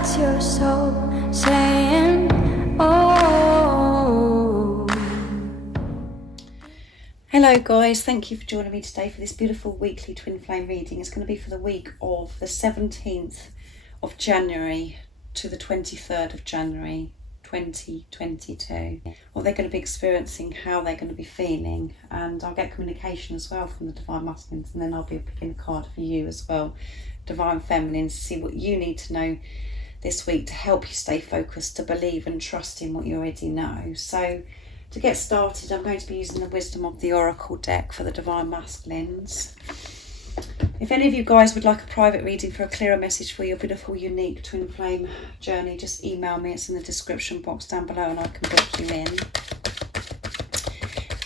That's your soul saying, oh. Hello guys, thank you for joining me today for this beautiful weekly twin flame reading. It's going to be for the week of the 17th of January to the 23rd of January 2022. What they're going to be experiencing, how they're going to be feeling, and I'll get communication as well from the Divine Masculines, and then I'll be picking a card for you as well, Divine Feminines, to see what you need to know this week to help you stay focused, to believe and trust in what you already know. So to get started, I'm going to be using the Wisdom of the Oracle deck for the Divine Masculines. If any of you guys would like a private reading for a clearer message for your beautiful, unique twin flame journey, just email me. It's in the description box down below and I can book you in.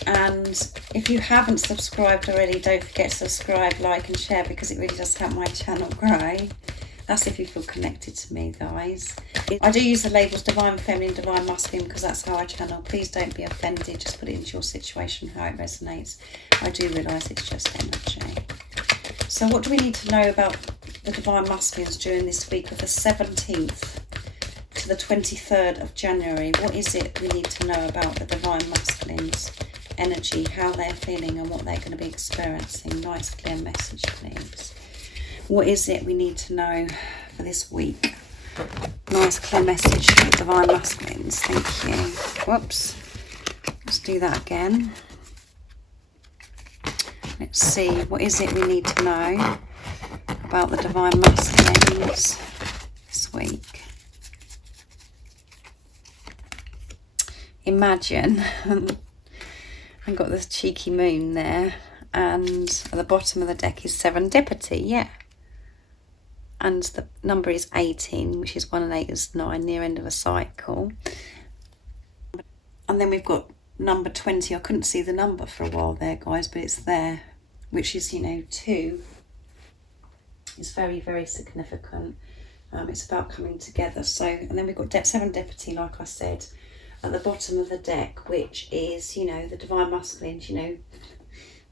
And if you haven't subscribed already, don't forget to subscribe, like and share, because it really does help my channel grow. That's if you feel connected to me, guys. I do use the labels Divine Feminine, Divine Masculine, because that's how I channel. Please don't be offended. Just put it into your situation, how it resonates. I do realise it's just energy. So what do we need to know about the Divine Masculines during this week of the 17th to the 23rd of January? What is it we need to know about the Divine Masculines' energy, how they're feeling and what they're going to be experiencing? Nice clear message, please. What is it we need to know for this week? Nice clear message for the Divine Masculines. Thank you. Whoops. Let's do that again. Let's see. What is it we need to know about the Divine Masculines this week? Imagine. I've got this cheeky moon there. And at the bottom of the deck is serendipity. Yeah. And the number is 18, which is 1 and 8 is 9, near end of a cycle. And then we've got number 20. I couldn't see the number for a while there, guys, but it's there, which is, 2. It's very, very significant. It's about coming together. So, and then we've got serendipity, like I said, at the bottom of the deck, which is, the Divine Masculines,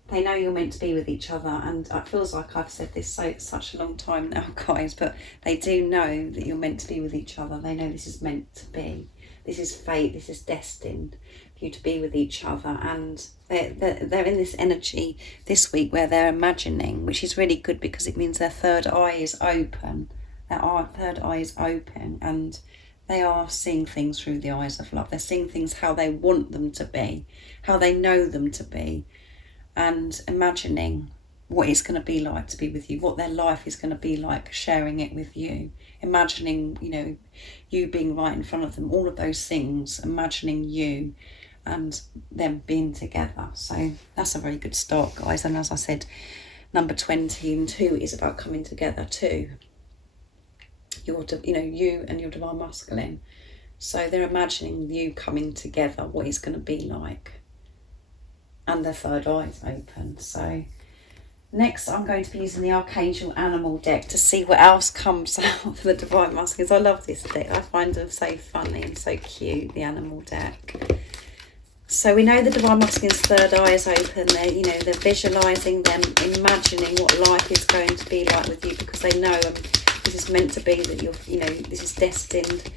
they know you're meant to be with each other, and it feels like I've said this such a long time now, guys, but they do know that you're meant to be with each other. They know this is meant to be. This is fate. This is destined for you to be with each other, and they're in this energy this week where they're imagining, which is really good because it means their third eye is open. Third eye is open, and they are seeing things through the eyes of love. They're seeing things how they want them to be, how they know them to be, and imagining what it's going to be like to be with you, what their life is going to be like sharing it with you, imagining, you being right in front of them, all of those things, imagining you and them being together. So that's a very good start, guys. And as I said, number 20 and 2 is about coming together too. You and your Divine Masculine. So they're imagining you coming together, what it's going to be like. And their third eye is open. So next I'm going to be using the Archangel Animal deck to see what else comes out for the Divine Masculines. I love this deck. I find them so funny and so cute, the Animal deck. So we know the Divine Masculine's third eye is open. They're visualising them, imagining what life is going to be like with you, because they know this is meant to be, that this is destined.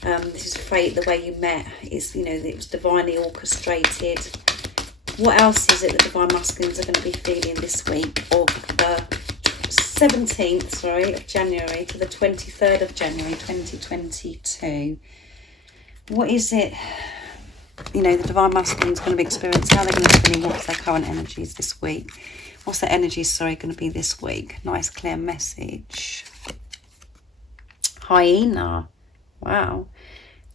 This is fate. The way you met is, it was divinely orchestrated. What else is it that Divine Masculines are going to be feeling this week of the 17th, of January to the 23rd of January 2022? What is it, the Divine Masculines going to be experiencing? How they're going to be feeling? What's their current energies this week? What's their energies, going to be this week? Nice clear message. Hyena. Wow.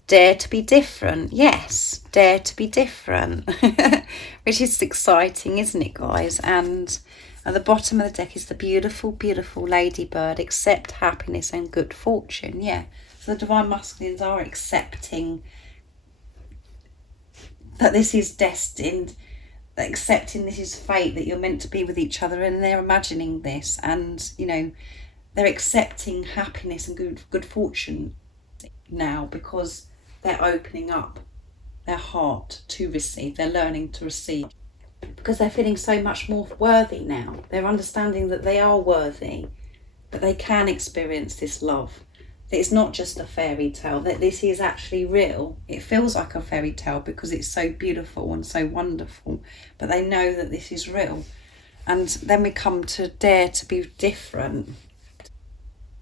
Dare to be different. Yes, dare to be different. Which is exciting, isn't it, guys? And at the bottom of the deck is the beautiful, beautiful ladybird. Accept happiness and good fortune. Yeah. So the Divine Masculines are accepting that this is destined, accepting this is fate, that you're meant to be with each other, and they're imagining this, and they're accepting happiness and good fortune now, because they're opening up their heart to receive. They're learning to receive because they're feeling so much more worthy now. They're understanding that they are worthy, that they can experience this love that it's not just a fairy tale, that this is actually real. It feels like a fairy tale because it's so beautiful and so wonderful, but they know that this is real. And then we come to dare to be different.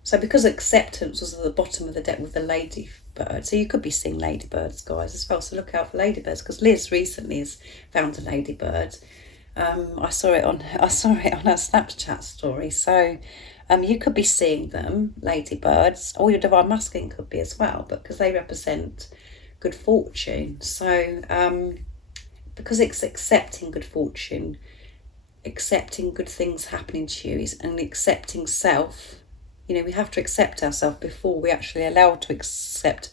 So because acceptance was at the bottom of the deck with the ladybird, so you could be seeing ladybirds, guys, as well. So look out for ladybirds, because Liz recently has found a ladybird. I saw it on her Snapchat story. So you could be seeing them, ladybirds, or your divine masculine could be as well, but because they represent good fortune. So because it's accepting good fortune, accepting good things happening to you, and accepting self. You know, we have to accept ourselves before we actually allow to accept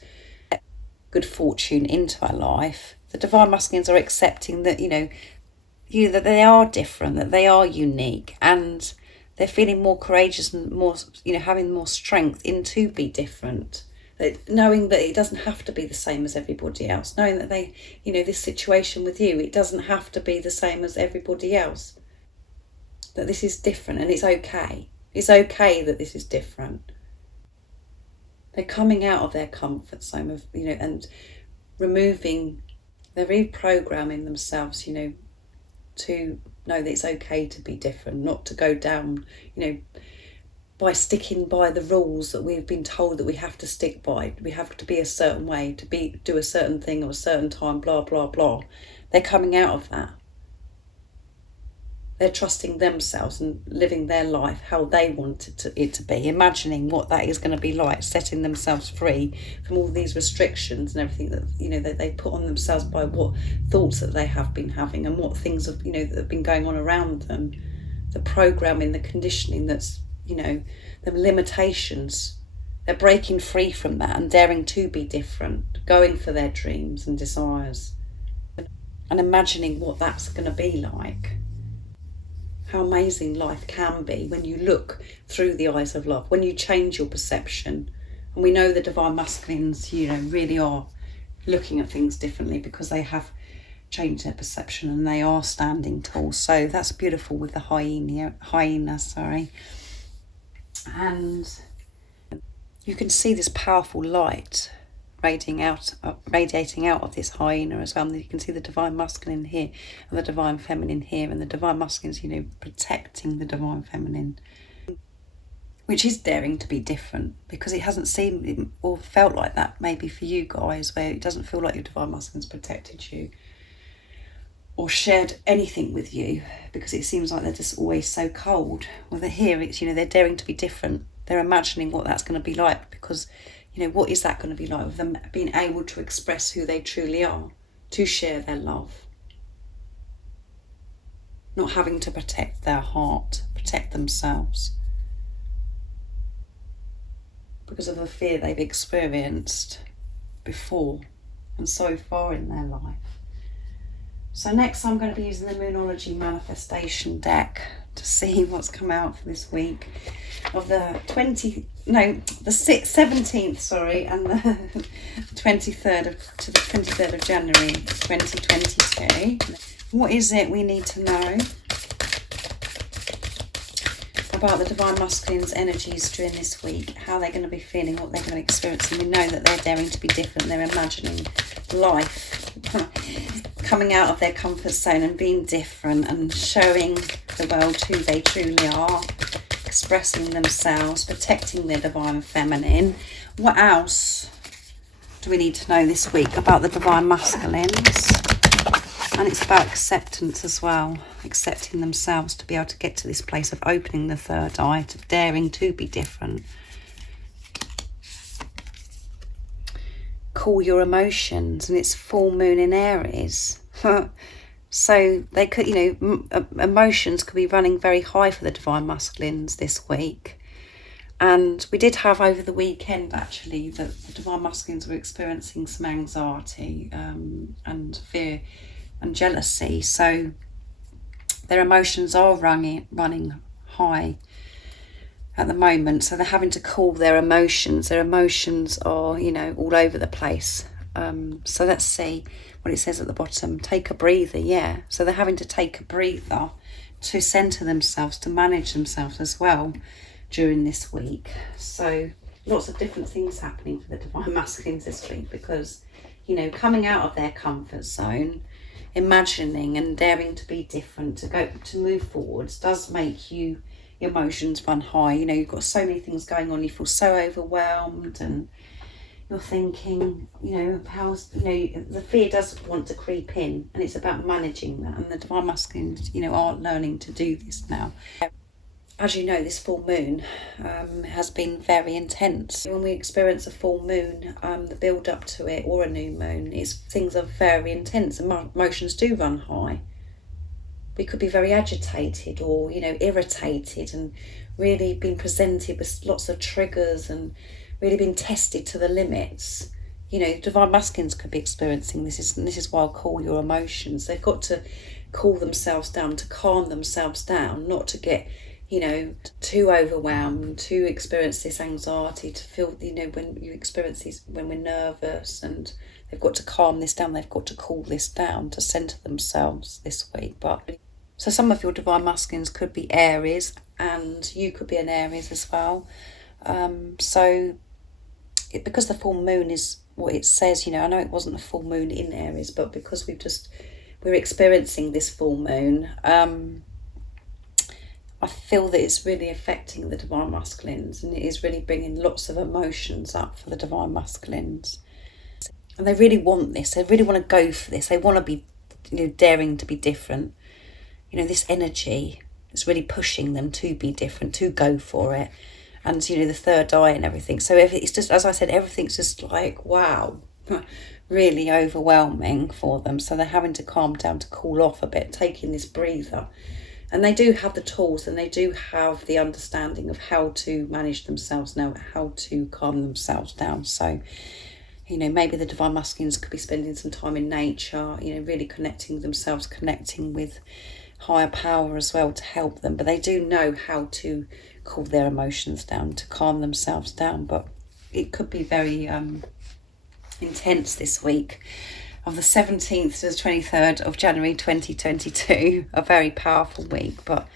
good fortune into our life. The divine masculines are accepting that, that they are different, that they are unique, and they're feeling more courageous and more, having more strength to be different. Knowing that it doesn't have to be the same as everybody else. Knowing that they, this situation with you, it doesn't have to be the same as everybody else. That this is different and it's okay. It's okay that this is different. They're coming out of their comfort zone of, and they're reprogramming themselves, to know that it's okay to be different, not to go down, by sticking by the rules that we've been told that we have to stick by. We have to be a certain way, do a certain thing at a certain time, blah, blah, blah. They're coming out of that. They're trusting themselves and living their life how they want it to be, imagining what that is going to be like, setting themselves free from all these restrictions and everything that, that they put on themselves by what thoughts that they have been having and what things have, that have been going on around them, the programming, the conditioning that's, the limitations. They're breaking free from that and daring to be different, going for their dreams and desires and imagining what that's going to be like. How amazing life can be when you look through the eyes of love, when you change your perception. And we know the divine masculines, really are looking at things differently because they have changed their perception and they are standing tall. So that's beautiful with the hyena. And you can see this powerful light radiating out of this hyena as well. And you can see the divine masculine here and the divine feminine here, and the divine masculines, protecting the divine feminine, which is daring to be different, because it hasn't seemed or felt like that maybe for you guys, where it doesn't feel like your divine masculines protected you or shared anything with you, because it seems like they're just always so cold. Well, they're here, it's, they're daring to be different. They're imagining what that's going to be like, because what is that going to be like with them being able to express who they truly are, to share their love, not having to protect their heart, protect themselves because of the fear they've experienced before and so far in their life. So next I'm going to be using the Moonology Manifestation deck to see what's come out for this week of the 17th, and the 23rd to the 23rd of January 2022. What is it we need to know about the divine masculine's energies during this week, how they're going to be feeling, what they're going to experience? And we know that they're daring to be different. They're imagining life, coming out of their comfort zone and being different and showing the world who they truly are, expressing themselves, protecting their divine feminine. What else do we need to know this week about the divine masculines? And it's about acceptance as well, accepting themselves to be able to get to this place of opening the third eye, to daring to be different. Call your emotions, and it's full moon in Aries. So they could, emotions could be running very high for the divine masculines this week. And we did have over the weekend, actually, that the divine masculines were experiencing some anxiety and fear and jealousy. So their emotions are running high at the moment. So they're having to cool their emotions. Their emotions are, all over the place. So let's see what it says at the bottom. Take a breather, yeah. So they're having to take a breather to centre themselves, to manage themselves as well during this week. So lots of different things happening for the Divine Masculines this week, because, you know, coming out of their comfort zone, imagining and daring to be different, to move forwards, does make your emotions run high. You know, you've got so many things going on, you feel so overwhelmed, and you're thinking, you know, the fear does want to creep in, and it's about managing that. And the Divine Masculines, you know, are learning to do this now. As you know, this full moon has been very intense. When we experience a full moon, the build up to it, or a new moon, things are very intense, and emotions do run high. We could be very agitated, or, you know, irritated, and really been presented with lots of triggers, and really been tested to the limits. You know, Divine Masculines could be experiencing this, and this is why I'll call your emotions. They've got to cool themselves down, to calm themselves down, not to get, you know, too overwhelmed, to experience this anxiety, to feel, you know, when you experience these, when we're nervous, and they've got to calm this down, they've got to cool this down, to centre themselves this week. But so some of your Divine Masculines could be Aries, and you could be an Aries as well. Because the full moon is what it says, you know, I know it wasn't a full moon in Aries, but because we're experiencing this full moon, I feel that it's really affecting the Divine Masculines, and it is really bringing lots of emotions up for the Divine Masculines. And they really want this. They really want to go for this. They want to be, you know, daring to be different. You know, this energy is really pushing them to be different, to go for it. And, you know, the third eye and everything. So it's just, as I said, everything's just like, wow, really overwhelming for them. So they're having to calm down, to cool off a bit, taking this breather. And they do have the tools, and they do have the understanding of how to manage themselves now, how to calm themselves down. So, you know, maybe the Divine Masculines could be spending some time in nature, you know, really connecting with themselves, connecting with higher power as well to help them. But they do know how to cool their emotions down, to calm themselves down. But it could be very intense this week, of the 17th to the 23rd of January 2022, a very powerful week, but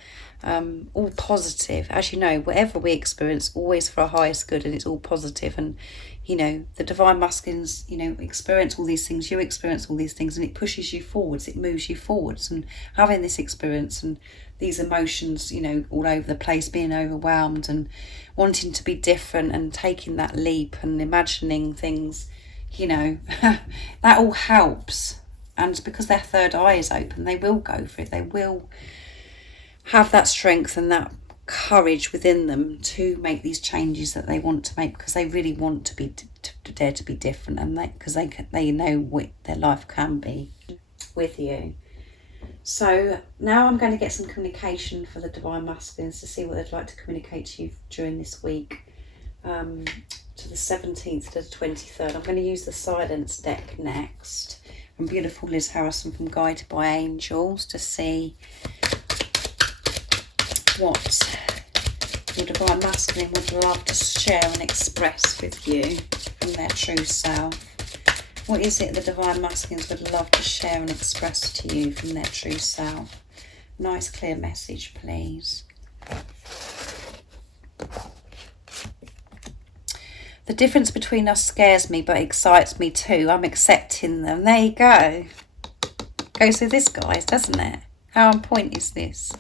all positive. As you know, whatever we experience, always for our highest good, and it's all positive. And, you know, the Divine Masculines, you know, experience all these things, you experience all these things, and it pushes you forwards, it moves you forwards. And having this experience and these emotions, you know, all over the place, being overwhelmed and wanting to be different, and taking that leap and imagining things, you know, that all helps. And because their third eye is open, they will go for it. They will have that strength and that courage within them to make these changes that they want to make, because they really want to be to dare to be different, and because they know what their life can be with you. So now I'm going to get some communication for the Divine Masculines to see what they'd like to communicate to you during this week, to the 17th to the 23rd. I'm going to use the Silence deck next, and beautiful Liz Harrison from Guided by Angels, to see what your Divine Masculine would love to share and express with you from their true self. What is it the Divine Masculines would love to share and express to you from their true self? Nice clear message, please. The difference between us scares me but excites me too. I'm accepting them. There you go. Goes with this, guys, doesn't it? How on point is this?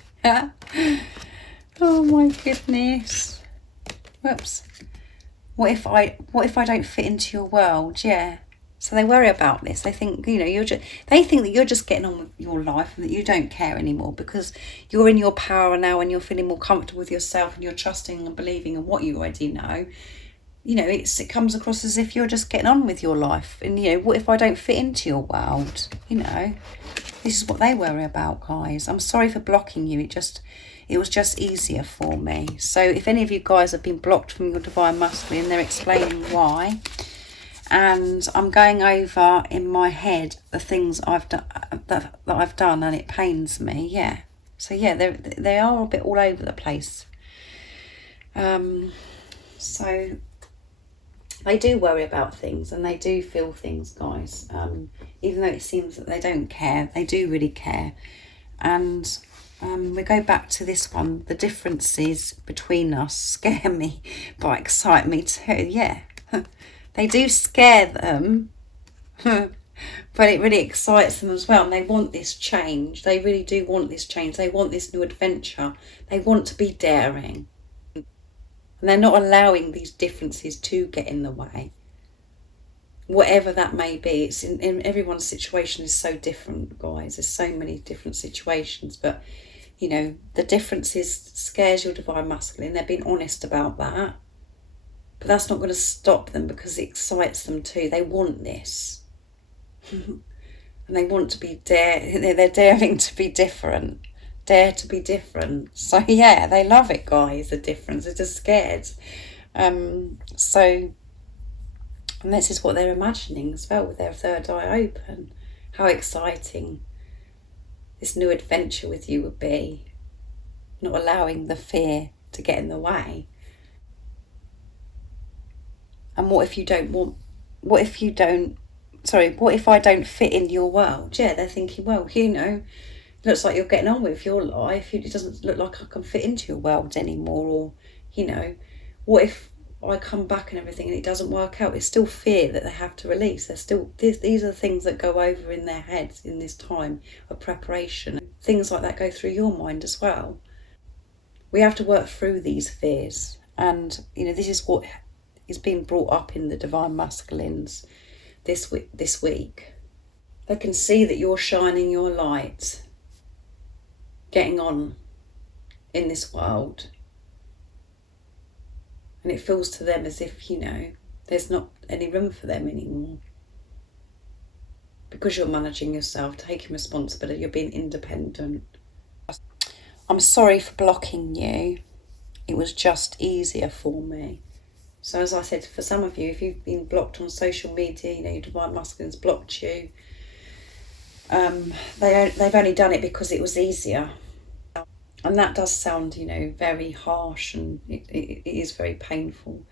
Oh my goodness. Whoops. What if I don't fit into your world? Yeah. So they worry about this. They think, you know, they think that you're just getting on with your life, and that you don't care anymore because you're in your power now, and you're feeling more comfortable with yourself, and you're trusting and believing in what you already know. You know, it comes across as if you're just getting on with your life. And, you know, what if I don't fit into your world? You know, this is what they worry about, guys. I'm sorry for blocking you. It was just easier for me. So if any of you guys have been blocked from your Divine Masculine, they're explaining why. And I'm going over in my head the things I've done that I've done, and it pains me. Yeah. So yeah, they are a bit all over the place. So they do worry about things, and they do feel things, guys. Even though it seems that they don't care, they do really care. And We go back to this one. The differences between us scare me, but excite me too. Yeah, they do scare them, but it really excites them as well. And they want this change. They really do want this change. They want this new adventure. They want to be daring. And they're not allowing these differences to get in the way. Whatever that may be, it's in everyone's situation is so different, guys. There's so many different situations, but you know, the differences scares your divine masculine. They're being honest about that, but that's not going to stop them because it excites them too. They want this, and they want to be they're daring to be different. Dare to be different. So yeah, they love it, guys. The difference. They're just scared. So. And this is what they're imagining as well with their third eye open. How exciting this new adventure with you would be. Not allowing the fear to get in the way. And what if I don't fit in your world? Yeah, they're thinking, well, you know, looks like you're getting on with your life. It doesn't look like I can fit into your world anymore. Or, you know, what if I come back and everything and it doesn't work out? It's still fear that they have to release. They're still, these are the things that go over in their heads in this time of preparation. Things like that go through your mind as well. We have to work through these fears. And, you know, this is what is being brought up in the divine masculines this week. They can see that you're shining your light, getting on in this world. And it feels to them as if, you know, there's not any room for them anymore. Because you're managing yourself, taking responsibility, you're being independent. I'm sorry for blocking you. It was just easier for me. So as I said, for some of you, if you've been blocked on social media, you know, your divine masculine's blocked you. They've only done it because it was easier. And that does sound, you know, very harsh, and it is very painful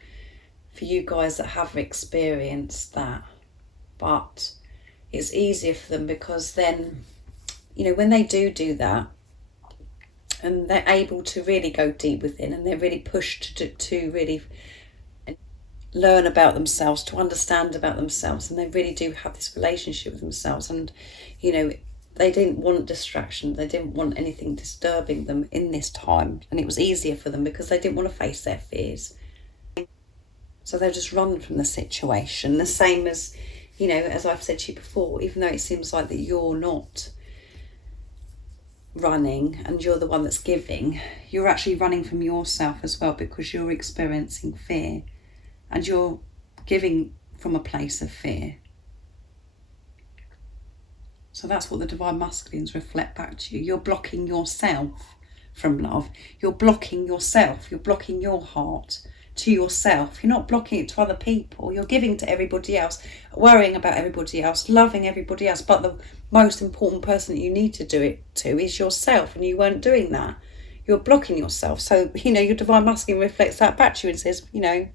for you guys that have experienced that. But it's easier for them because then, you know, when they do that, and they're able to really go deep within, and they're really pushed to really learn about themselves, to understand about themselves, and they really do have this relationship with themselves. And, you know, they didn't want distraction. They didn't want anything disturbing them in this time. And it was easier for them because they didn't want to face their fears. So they'll just run from the situation. The same as, you know, as I've said to you before, even though it seems like that you're not running and you're the one that's giving, you're actually running from yourself as well, because you're experiencing fear and you're giving from a place of fear. So that's what the divine masculines reflect back to you. You're blocking yourself from love. You're blocking yourself. You're blocking your heart to yourself. You're not blocking it to other people. You're giving to everybody else, worrying about everybody else, loving everybody else. But the most important person that you need to do it to is yourself, and you weren't doing that. You're blocking yourself. So, you know, your divine masculine reflects that back to you and says, you know,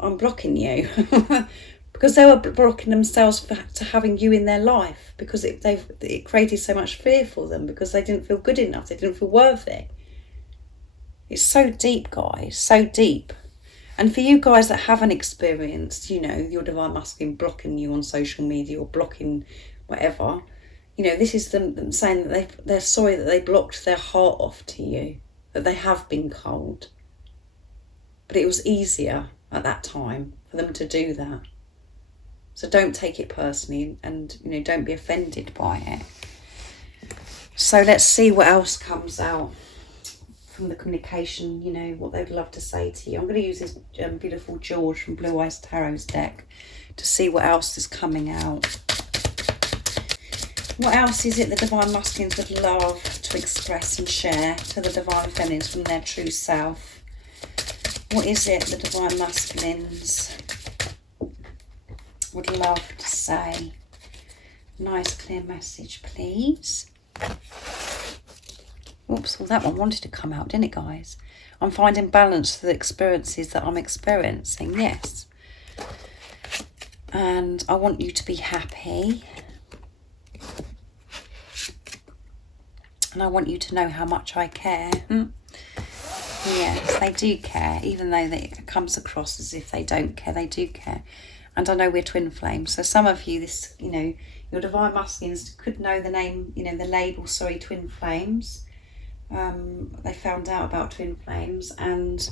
I'm blocking you. Because they were blocking themselves to having you in their life, because it created so much fear for them, because they didn't feel good enough, they didn't feel worthy. It's so deep, guys, so deep. And for you guys that haven't experienced, you know, your divine masculine blocking you on social media or blocking whatever, you know, this is them saying that they're sorry that they blocked their heart off to you, that they have been cold. But it was easier at that time for them to do that. So don't take it personally, and, you know, don't be offended by it. So let's see what else comes out from the communication, you know, what they'd love to say to you. I'm going to use this beautiful George from Blue Eyes Tarot's deck to see what else is coming out. What else is it the divine masculines would love to express and share to the divine feminines from their true self? What is it the divine masculines would love to say? Nice clear message, please. Oops, well, that one wanted to come out, didn't it, guys? I'm finding balance to the experiences that I'm experiencing, yes. And I want you to be happy. And I want you to know how much I care. Yes, they do care, even though it comes across as if they don't care. They do care. And I know we're twin flames. So some of you, your divine masculines could know the name, the label, twin flames. They found out about twin flames, and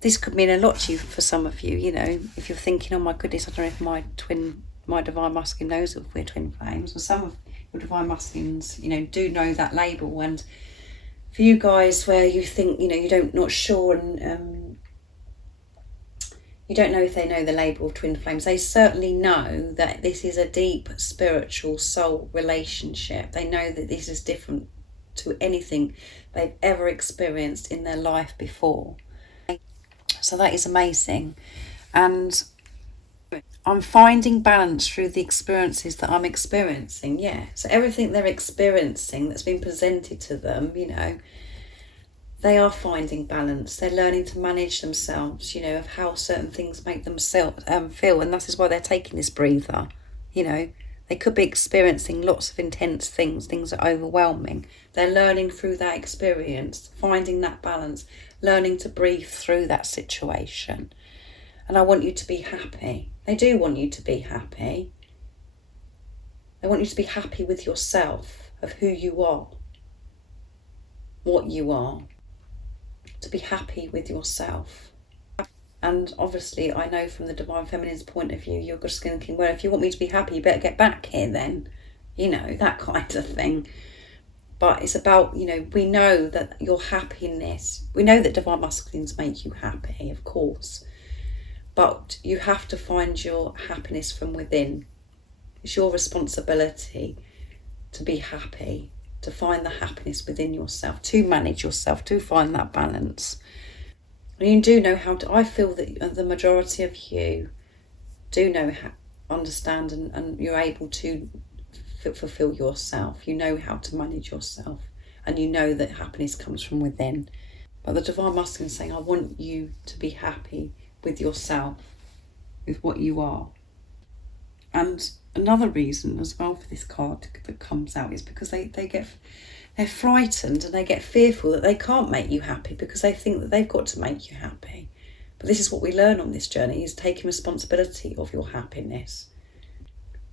this could mean a lot to you for some of you, if you're thinking, oh my goodness, I don't know if my divine masculine knows if we're twin flames. Well, some of your divine masculines, do know that label. And for you guys where you think, you're not sure, and you don't know if they know the label of twin flames, they certainly know that this is a deep spiritual soul relationship. They know that this is different to anything they've ever experienced in their life before. So that is amazing. And I'm finding balance through the experiences that I'm experiencing. Yeah. So everything they're experiencing that's been presented to them, they are finding balance. They're learning to manage themselves, of how certain things make them feel. And that is why they're taking this breather. They could be experiencing lots of intense things that are overwhelming. They're learning through that experience, finding that balance, learning to breathe through that situation. And I want you to be happy. They do want you to be happy. They want you to be happy with yourself, of who you are, what you are. To be happy with yourself. And obviously, I know from the Divine Feminine's point of view, you're just thinking, well, if you want me to be happy, you better get back here then. That kind of thing. But it's about, we know that your happiness, we know that Divine Masculines make you happy, of course. But you have to find your happiness from within. It's your responsibility to be happy, to find the happiness within yourself, to manage yourself, to find that balance. And you do know how to, I feel that the majority of you do know how, understand and you're able to fulfill yourself. You know how to manage yourself, and you know that happiness comes from within. But the Divine Masculine is saying, I want you to be happy with yourself, with what you are. And another reason as well for this card that comes out is because they're frightened and they get fearful that they can't make you happy because they think that they've got to make you happy. But this is what we learn on this journey, is taking responsibility of your happiness.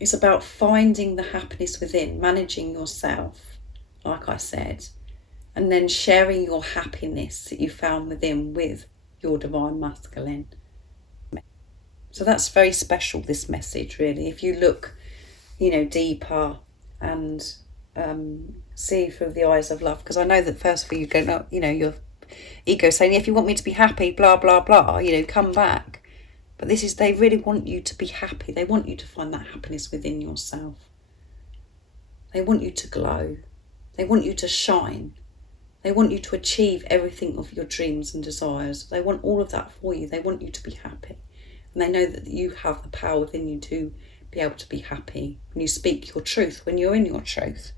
It's about finding the happiness within, managing yourself, like I said, and then sharing your happiness that you found within with your Divine Masculine. So that's very special, this message, really. If you look, deeper and see through the eyes of love, because I know that first of all you go, no, your ego saying, if you want me to be happy, blah, blah, blah, come back. But this is, they really want you to be happy. They want you to find that happiness within yourself. They want you to glow. They want you to shine. They want you to achieve everything of your dreams and desires. They want all of that for you. They want you to be happy. And they know that you have the power within you to be able to be happy when you speak your truth, when you're in your truth.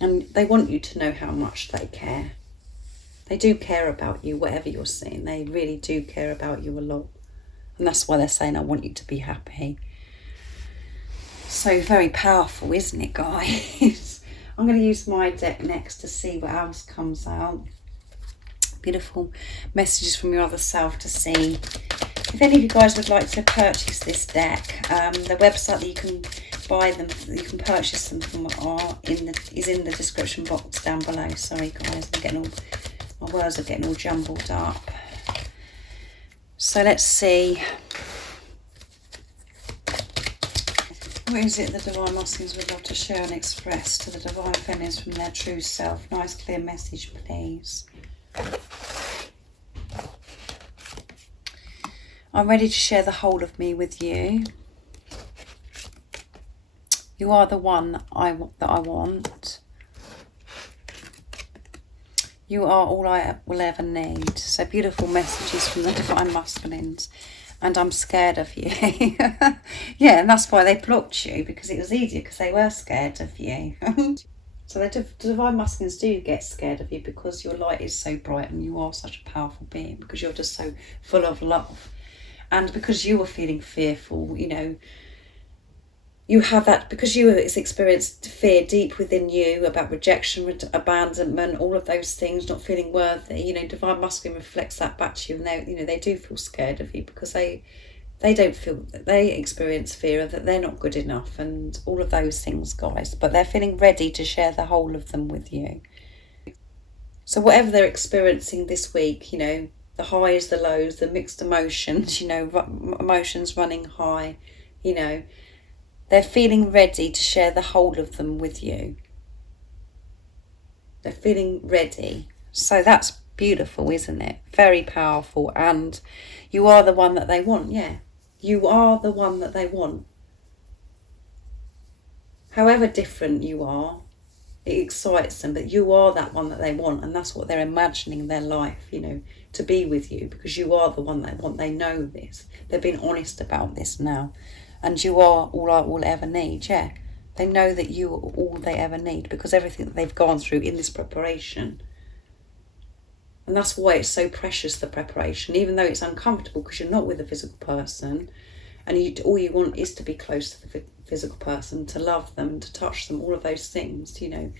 And they want you to know how much they care. They do care about you, whatever you're seeing. They really do care about you a lot. And that's why they're saying, I want you to be happy. So very powerful, isn't it, guys? I'm going to use my deck next to see what else comes out. Beautiful messages from your other self to see. If any of you guys would like to purchase this deck, the website that you can buy them, you can purchase them from is in the description box down below. Sorry guys, my words are getting all jumbled up. So let's see. What is it the Divine Masculines would love to share and express to the Divine Feminines from their true self? Nice clear message, please. I'm ready to share the whole of me with you. You are the one that I want. You are all I will ever need. So beautiful messages from the Divine Masculines. And I'm scared of you. Yeah, and that's why they blocked you, because it was easier, because they were scared of you. So the Divine Masculines do get scared of you because your light is so bright and you are such a powerful being, because you're just so full of love. And because you were feeling fearful, you have that, because you experienced fear deep within you about rejection, abandonment, all of those things, not feeling worthy. You know, divine masculine reflects that back to you, and they do feel scared of you because they don't feel, they experience fear that they're not good enough and all of those things, guys. But they're feeling ready to share the whole of them with you. So whatever they're experiencing this week, you know, the highs, the lows, the mixed emotions, you know, emotions running high, you know, they're feeling ready to share the whole of them with you. They're feeling ready. So that's beautiful, isn't it? Very powerful. And you are the one that they want. Yeah, you are the one that they want. However different you are, it excites them, but you are that one that they want, and that's what they're imagining their life, you know, to be with you, because you are the one they want. They know this. They've been honest about this now. And you are all I will ever need, yeah. They know that you are all they ever need because everything that they've gone through in this preparation. And that's why it's so precious, the preparation, even though it's uncomfortable because you're not with a physical person, and all you want is to be close to the physical person, to love them, to touch them, all of those things, you know.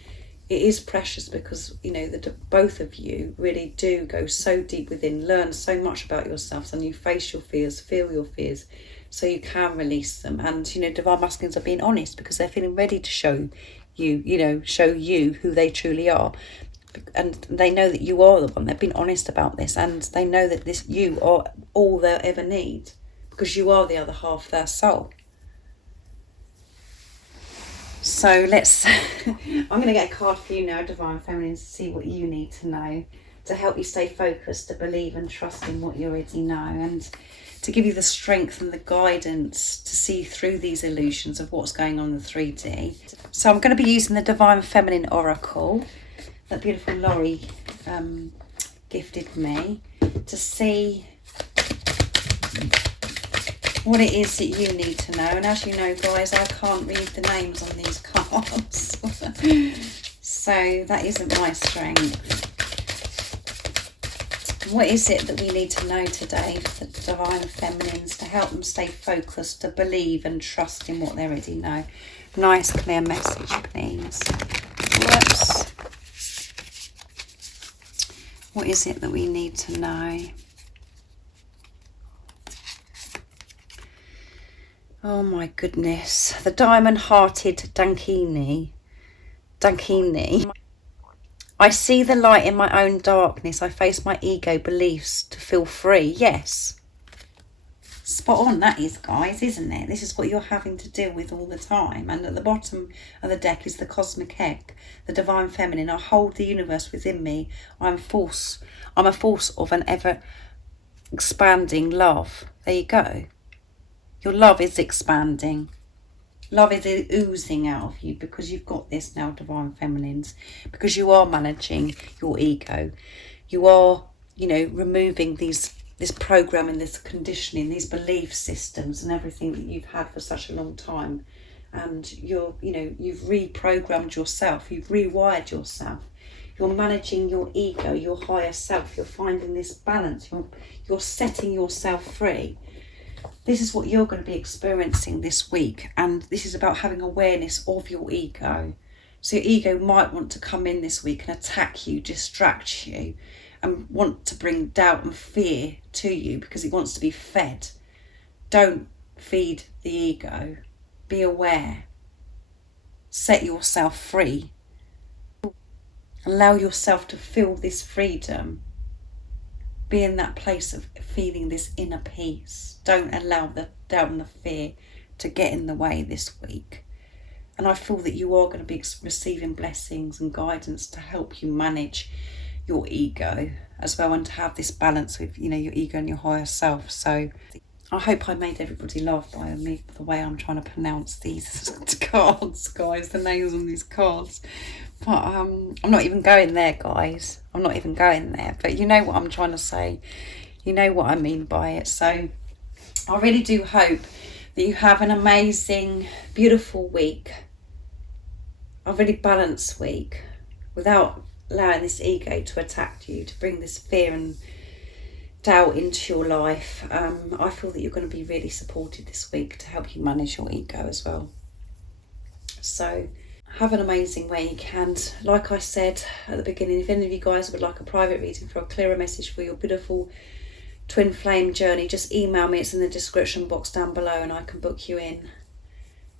It is precious because, you know, both of you really do go so deep within, learn so much about yourselves, and you face your fears, feel your fears, so you can release them. And, you know, divine masculines are being honest because they're feeling ready to show you, you know, show you who they truly are. And they know that you are the one. They've been honest about this, and they know that you are all they'll ever need because you are the other half of their soul. So let's, I'm going to get a card for you now, Divine Feminine, to see what you need to know to help you stay focused, to believe and trust in what you already know, and to give you the strength and the guidance to see through these illusions of what's going on in the 3D. So I'm going to be using the Divine Feminine Oracle that beautiful Laurie gifted me, to see what it is that you need to know. And as you know, guys, I can't read the names on these cards. So that isn't my strength. What is it that we need to know today for the Divine Feminines to help them stay focused, to believe and trust in what they already know? Nice, clear message, please. Whoops. What is it that we need to know? Oh my goodness. The diamond-hearted Dankini. I see the light in my own darkness. I face my ego beliefs to feel free. Yes. Spot on that is, guys, isn't it? This is what you're having to deal with all the time. And at the bottom of the deck is the cosmic egg, the Divine Feminine. I hold the universe within me. I'm a force of an ever expanding love. There you go. Your love is expanding. Love is oozing out of you because you've got this now, Divine Feminines, because you are managing your ego. You are, you know, removing this programming, this conditioning, these belief systems and everything that you've had for such a long time. And you've reprogrammed yourself. You've rewired yourself. You're managing your ego, your higher self. You're finding this balance. You're setting yourself free. This is what you're going to be experiencing this week, and this is about having awareness of your ego. So your ego might want to come in this week and attack you, distract you, and want to bring doubt and fear to you because it wants to be fed. Don't feed the ego. Be aware. Set yourself free. Allow yourself to feel this freedom. Be in that place of feeling this inner peace. Don't allow the doubt and the fear to get in the way this week. And I feel that you are going to be receiving blessings and guidance to help you manage your ego as well, and to have this balance with, you know, your ego and your higher self. So I hope I made everybody laugh by me the way I'm trying to pronounce these cards, guys, the names on these cards. But I'm not even going there, guys. I'm not even going there. But you know what I'm trying to say. You know what I mean by it. So I really do hope that you have an amazing, beautiful week. A really balanced week without allowing this ego to attack you, to bring this fear and doubt into your life. I feel that you're going to be really supported this week to help you manage your ego as well. So have an amazing week, and like I said at the beginning, if any of you guys would like a private reading for a clearer message for your beautiful twin flame journey, just email me. It's in the description box down below and I can book you in.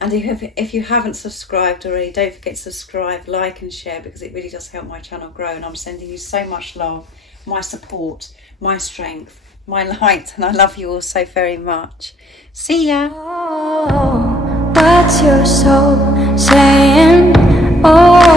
And if you haven't subscribed already, don't forget to subscribe, like and share, because it really does help my channel grow, and I'm sending you so much love, my support, my strength, my light, and I love you all so very much. See ya! Oh, what's your soul saying? Oh.